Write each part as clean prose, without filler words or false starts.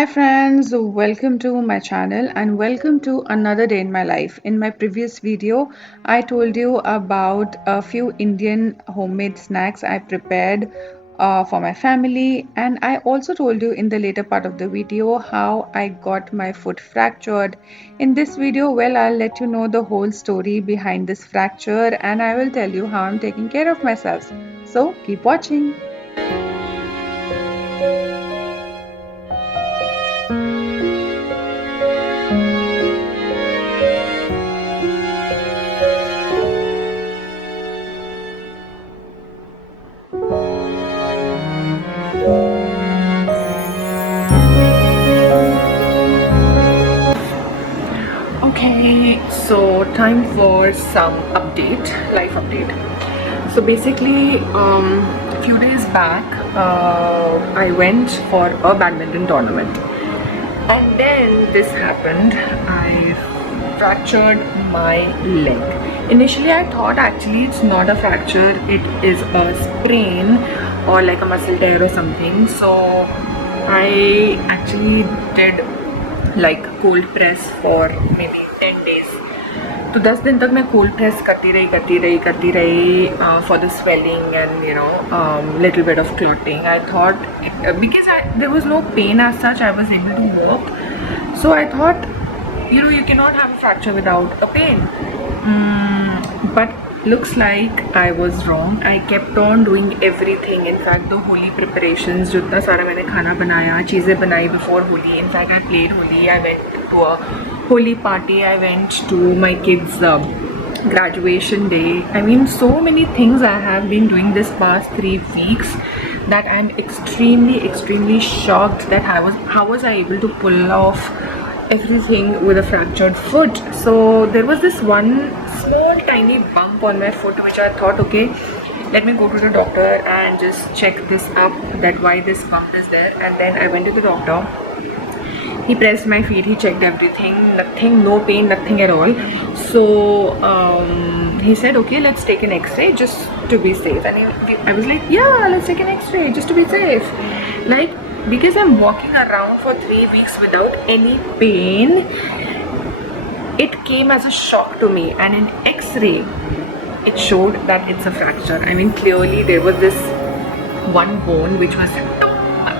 Hi friends, welcome to my channel and welcome to another day in my life. In my previous video, I told you about a few Indian homemade snacks I prepared for my family, and I also told you in the later part of the video how I got my foot fractured. In this video, well, I'll let you know the whole story behind this fracture and I will tell you how I'm taking care of myself. So keep watching. Okay, so time for some life update. So basically, a few days back, I went for a badminton tournament, and then this happened. I fractured my leg. Initially, I thought actually it's not a fracture; it is a sprain or like a muscle tear or something. So I actually did like cold press for maybe 10 days. तो 10 दिन तक मैं cold press करती रही for the swelling and little bit of clotting. I thought because there was no pain as such, I was able to walk. So I thought you cannot have a fracture without a pain. But looks like I was wrong. I kept on doing everything. In fact, the holy preparations, जितना सारा मैंने खाना बनाया, चीज़ें बनाई before Holi. In fact, I played Holi. I went to a Holi party. I went to my kids' graduation day. I mean, so many things I have been doing this past 3 weeks that I'm extremely shocked that how was I able to pull off everything with a fractured foot. So there was this one small tiny bump on my foot which I thought, okay, let me go to the doctor and just check this up, that why this bump is there. And then I went to the doctor. He pressed my feet, he checked everything, nothing, no pain, nothing at all. So he said, okay, let's take an x-ray just to be safe. And I was like, yeah, let's take an x-ray just to be safe. Like, because I'm walking around for 3 weeks without any pain, it came as a shock to me. And in x-ray, it showed that it's a fracture. I mean, clearly there was this one bone which was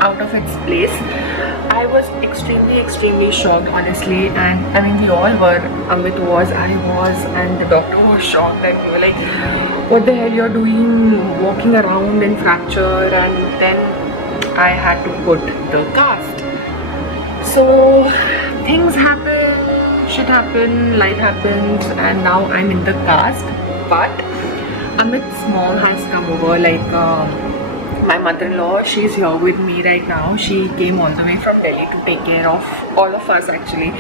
out of its place. I was extremely shocked, honestly. And I mean, we all were. Amit was, I was, and the doctor was shocked. That we were like, what the hell you're doing walking around in fracture? And then I had to put the cast. So things happen, shit happen, life happens, and now I'm in the cast. But Amit's mom has come over, like my mother-in-law, she's here with me right now. She came all the way from Delhi to take care of all of us actually.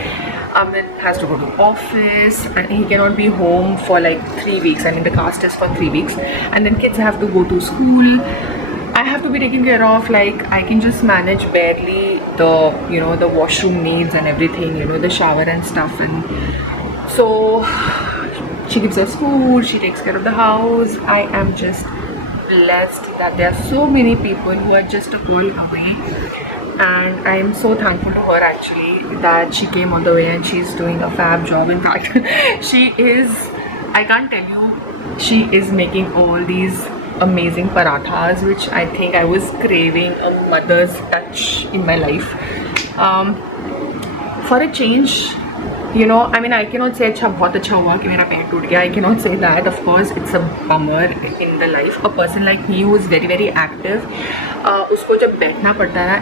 Amit has to go to office and he cannot be home for like 3 weeks. I mean, the cast is for 3 weeks, and then kids have to go to school. I have to be taken care of. Like, I can just manage barely the the washroom needs and everything, the shower and stuff. And so she gives us food, she takes care of the house. I am just blessed that there are so many people who are just a call away, and I am so thankful to her actually that she came all the way and she's doing a fab job. In fact, she is, I can't tell you, she is making all these amazing parathas which I think I was craving a mother's touch in my life. For a change, I mean, I cannot say अच्छा बहुत अच्छा हुआ कि मेरा पैर टूट गया. I cannot say that. Of course, it's a bummer in the life. A person like me who is very active, उसको जब बैठना पड़ता है ना,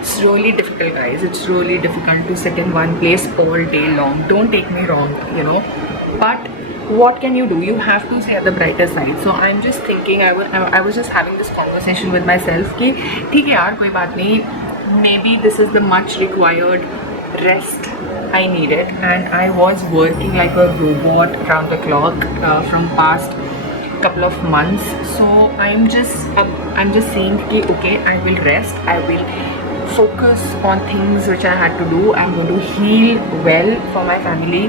it's really difficult, guys. It's really difficult to sit in one place all day long. Don't take me wrong, but what can you do? You have to see at the brighter side. So I'm just thinking, I was just having this conversation with myself कि ठीक है यार, कोई बात नहीं. Maybe this is the much required rest I needed, and I was working like a robot around the clock from past couple of months. So I'm just saying कि okay, I will rest, I will focus on things which I had to do. I'm going to heal well for my family,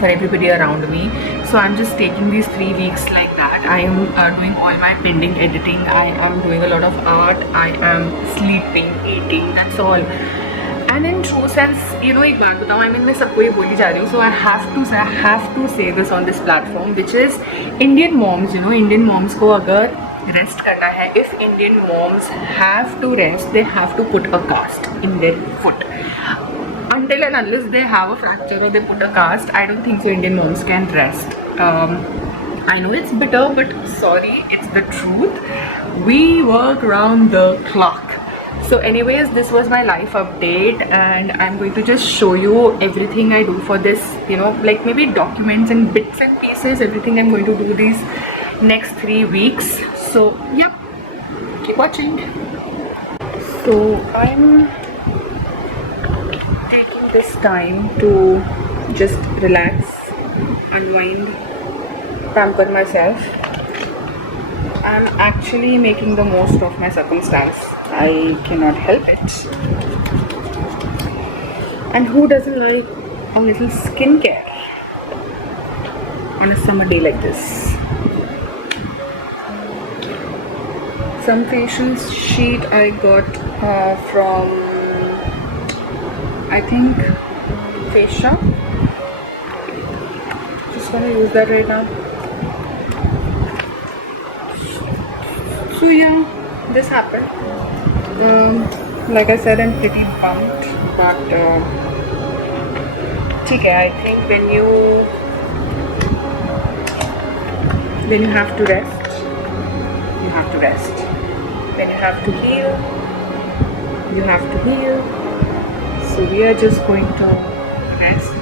for everybody around me. So I'm just taking these 3 weeks like that. I am doing all my pending editing, I am doing a lot of art, I am sleeping, eating, that's all. And in true sense एक बात बताऊँ, I mean मैं सबको ये बोली जा रही हूँ, so I have to say this on this platform, which is Indian moms. Indian moms को अगर रेस्ट करना है, if Indian moms have to rest, they have to put a cast in their foot. Until and unless they have a fracture or they put a cast, I don't think so Indian moms can rest. I know it's bitter, but sorry, it's the truth. We work round the clock. So anyways, this was my life update, and I'm going to just show you everything I do for this, like maybe documents and bits and pieces, everything I'm going to do these next 3 weeks. So yep, keep watching. So I'm this time to just relax, unwind, pamper myself. I'm actually making the most of my circumstance. I cannot help it. And who doesn't like a little skincare on a summer day like this? Some facial sheet I got from, I think, Face Shop. Just gonna use that right now. So yeah, this happened. Like I said, I'm pretty bummed, but okay, I think when you have to rest, you have to rest. When you have to heal, you have to heal. So we are just going to rest.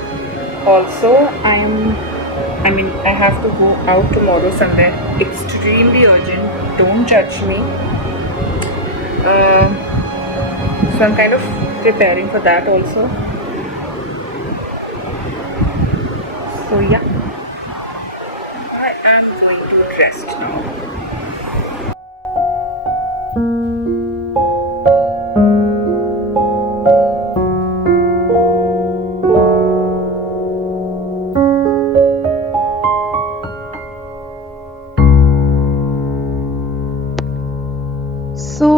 Also, I have to go out tomorrow somewhere extremely urgent. Don't judge me. So I'm kind of preparing for that also. So yeah, I am going to rest now. So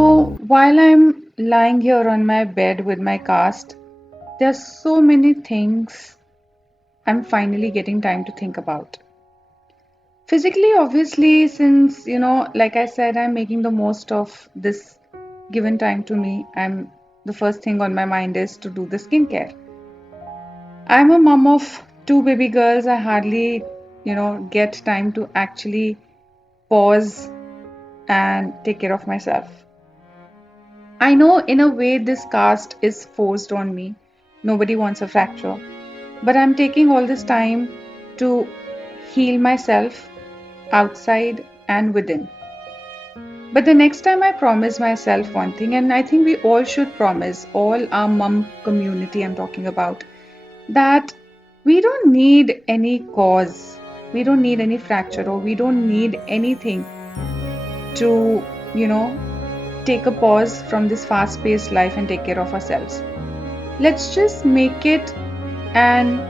while I'm lying here on my bed with my cast, there's so many things I'm finally getting time to think about. Physically, obviously, since, like I said, I'm making the most of this given time to me, the first thing on my mind is to do the skincare. I'm a mom of 2 baby girls. I hardly, get time to actually pause and take care of myself. I know in a way this cast is forced on me. Nobody wants a fracture. But I'm taking all this time to heal myself outside and within. But the next time I promise myself one thing, and I think we all should promise, all our mum community I'm talking about, that we don't need any cause, we don't need any fracture, or we don't need anything to, take a pause from this fast paced life and take care of ourselves. Let's just make it and,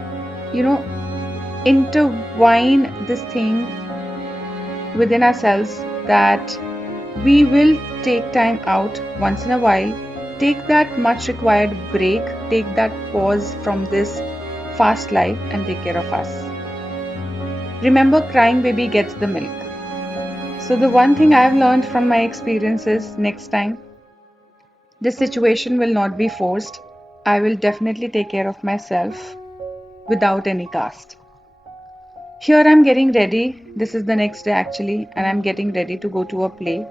intertwine this thing within ourselves that we will take time out once in a while, take that much required break, take that pause from this fast life and take care of us. Remember, crying baby gets the milk. So the one thing I've learned from my experience is next time, this situation will not be forced. I will definitely take care of myself without any cast. Here I'm getting ready. This is the next day actually, and I'm getting ready to go to a play.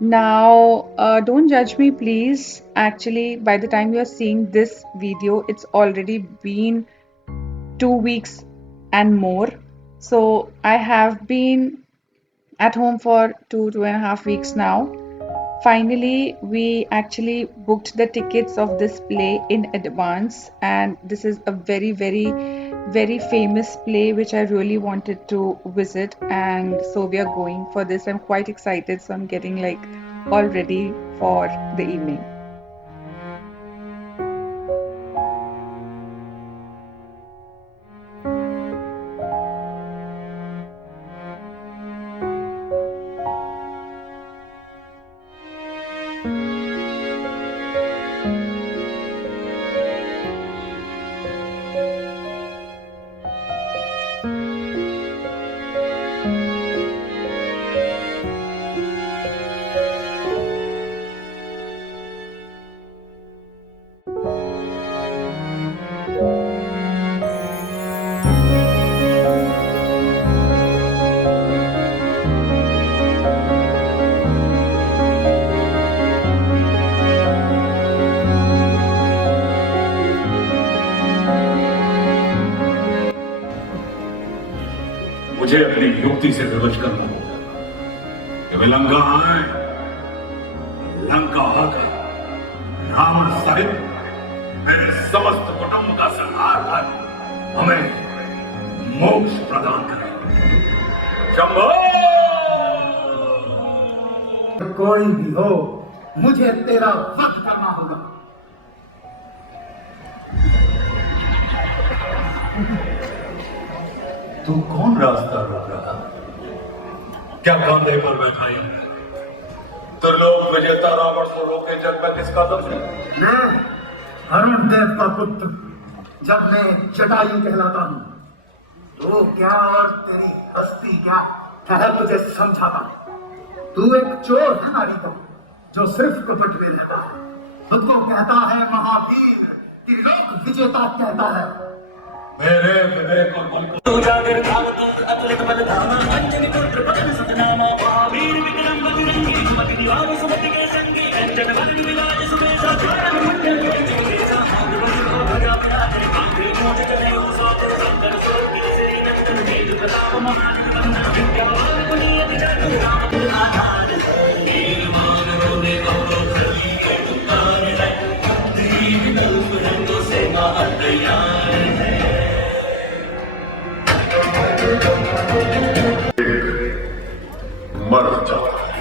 Now, don't judge me, please. Actually, by the time you're seeing this video, it's already been 2 weeks and more. So I have been at home for 2.5 weeks now. Finally, we actually booked the tickets of this play in advance, and this is a very, very, very famous play which I really wanted to visit, and so we are going for this. I'm quite excited, so I'm getting all ready for the evening. मुझे अपनी युक्ति से विवश करना होगा कि वे लंका आए, लंका आकर रावण सहित मेरे समस्त कुटुंब का संहार कर हमें मोक्ष प्रदान करें। शंभो! कोई भी हो, मुझे तेरा वध करना होगा। तू कौन रास्ता रोक रहा? क्या कांधे पर बैठा है? त्रिलोक विजेता रावण को रोके जग में किसका दम है? मैं अरुण देव का पुत्र, जब मैं जटायु कहलाता हूँ, तो क्या और तेरी हस्ती क्या है तुझे समझाता हूँ। तू एक चोर है नारी तो, जो सिर्फ कपट में रहता है, खुद को कहता है महावीर, त्रिलोक विजेता कहता है। मेरे विवेक और बल को उजागर भावदूत अतुलित बलधामा अंजनी पुत्र पवन सतनामा महावीर विक्रम बजरंगी सुमति निवार सुमति के संगी अंजन बदन विराज सुबेसा कारण मंडल में जोगेसा हाथ बल को भगा विराज आंखें मोज चले सौत संकर स्वर्ग से नंदन तेज प्रताप महान वंदन विद्यावान गुणी अति चातुर राम आधार निर्माण रोने गौरव धरती के उत्तर है दीन कल्प रंगों से महाअंतर्यामी है। मर जाता है।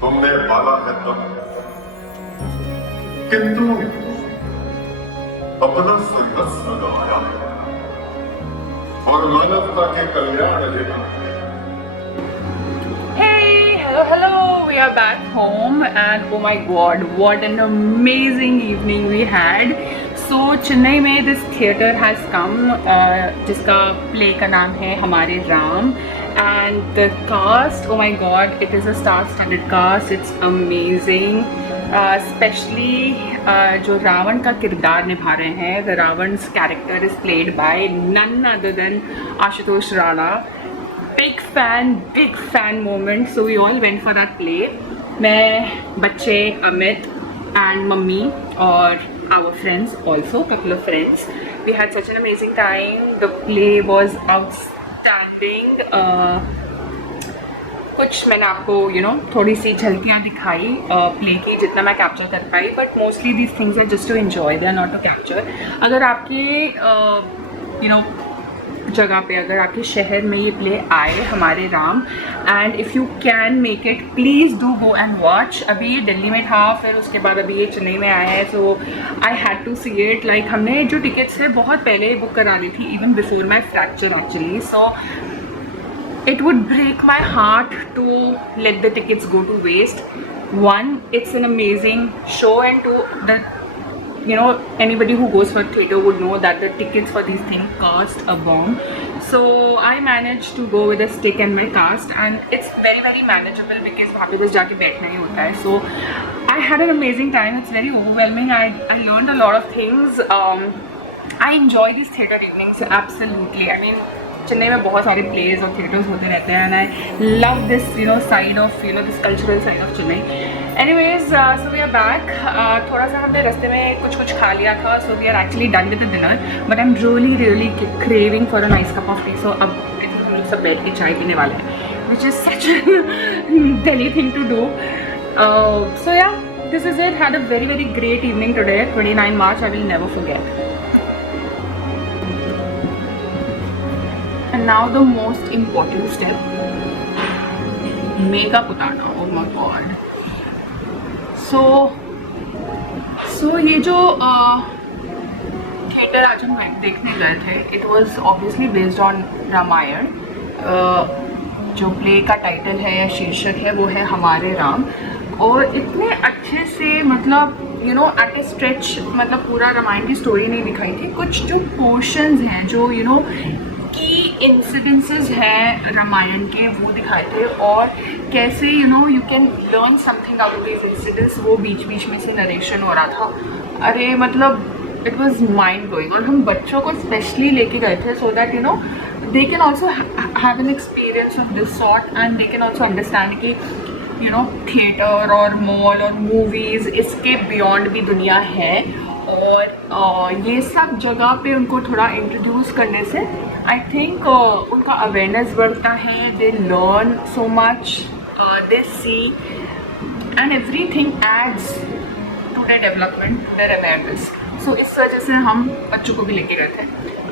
तुमने पाला है तब, किंतु अपना सर्वस्व गवाया और मानवता के कल्याण लेना। Hey, hello, hello. We are back home, and oh my God, what an amazing evening we had. So Chennai में this theatre has come, जिसका play का नाम है हमारे Ram, and the cast, oh my God, it is a star-studded cast. It's amazing. Especially जो रावण का किरदार निभा रहे हैं, the Ravan's character is played by none other than Ashutosh Rana. Big fan moment. So we all went for that play. मैं, बच्चे, Amit and mummy और our friends also, couple of friends. We had such an amazing time. The play was outstanding. कुछ मैंने आपको थोड़ी सी झलकियाँ दिखाई play की, जितना मैं कैप्चर कर पाई, but mostly these things are just to enjoy, they are not to capture. अगर आपके जगह पे, अगर आपके शहर में ये प्ले आए हमारे Ram, and if you can make it, please do go and watch. अभी ये दिल्ली में था, फिर उसके बाद अभी ये चेन्नई में आया है, so I had to see it. Like हमने जो टिकट्स है बहुत पहले बुक करा ली थी, even before my fracture actually, so it would break my heart to let the tickets go to waste. One, it's an amazing show, and two, anybody who goes for theatre would know that the tickets for these things cost a bomb. So I managed to go with a stick and my cast, and it's very manageable because वहाँ पे बस जाके बैठना ही होता है. So I had an amazing time. It's very overwhelming. I learned a lot of things. I enjoy these theatre evenings absolutely. I mean, Chennai में बहुत सारे प्लेज और थिएटर्स होते रहते हैं, and I love this side of this cultural side of Chennai. Anyways, so we are back. थोड़ा सा हमने रास्ते में कुछ खा लिया था, so we are actually done with the dinner, but I am really craving for a nice cup of tea. So अब हम लोग सब बैठ के चाय पीने वाले हैं, which is such Delhi thing to do. So yeah, this is it. Had a very great evening today, 29 March. I will never forget. And now the most important step, makeup उतारना. Oh my god. So ये जो theatre आज हम देखने गए थे, it was obviously based on Ramayan. जो play का टाइटल है या शीर्षक है वो है हमारे राम, और इतने अच्छे से मतलब एट ए स्ट्रेच मतलब पूरा रामायण की स्टोरी नहीं दिखाई थी. कुछ जो पोर्शंस हैं, जो की इंसिडेंसेस हैं रामायण के, वो दिखाए थे, और कैसे you can learn something out of this incidents. वो बीच में से नरेशन हो रहा था. अरे मतलब इट वाज माइंड ब्लोइंग. और हम बच्चों को स्पेशली लेके गए थे, so that they can also have an experience of this sort, and they can also understand कि थिएटर और मॉल और मूवीज़, इसके बियॉन्ड भी दुनिया है. और ये सब जगह पे उनको थोड़ा इंट्रोड्यूस करने से आई थिंक उनका अवेयरनेस बढ़ता है, they learn so much, they see and everything adds to their development, to their awareness. So इस वजह से हम बच्चों को भी लेके गए थे.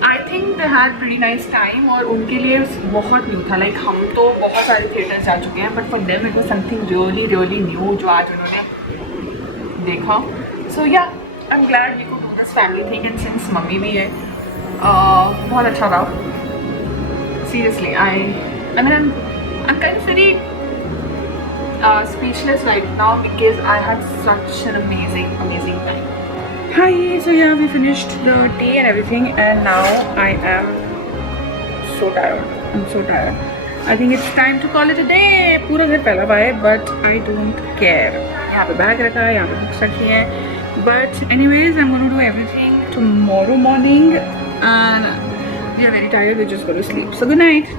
I think they had pretty nice time और उनके लिए बहुत न्यू था. लाइक हम तो बहुत सारे थिएटर्स जा चुके हैं, but for them it was something really really new जो आज उन्होंने देखा. So yeah I am glad we could do this family thing and since mummy भी है बहुत अच्छा रहा. Seriously I mean I am kind of very speechless right now because I had such an amazing time. Hi, so yeah, we finished the tea and everything and now I am so tired. I'm so tired. I think it's time to call it a day. पूरा घर फैला हुआ है but I don't care. यहाँ पे bag रखा है, यहाँ पे बुक्स रखी है. But anyways, I'm going to do everything tomorrow morning and we are very tired. We're just going to sleep. So good night.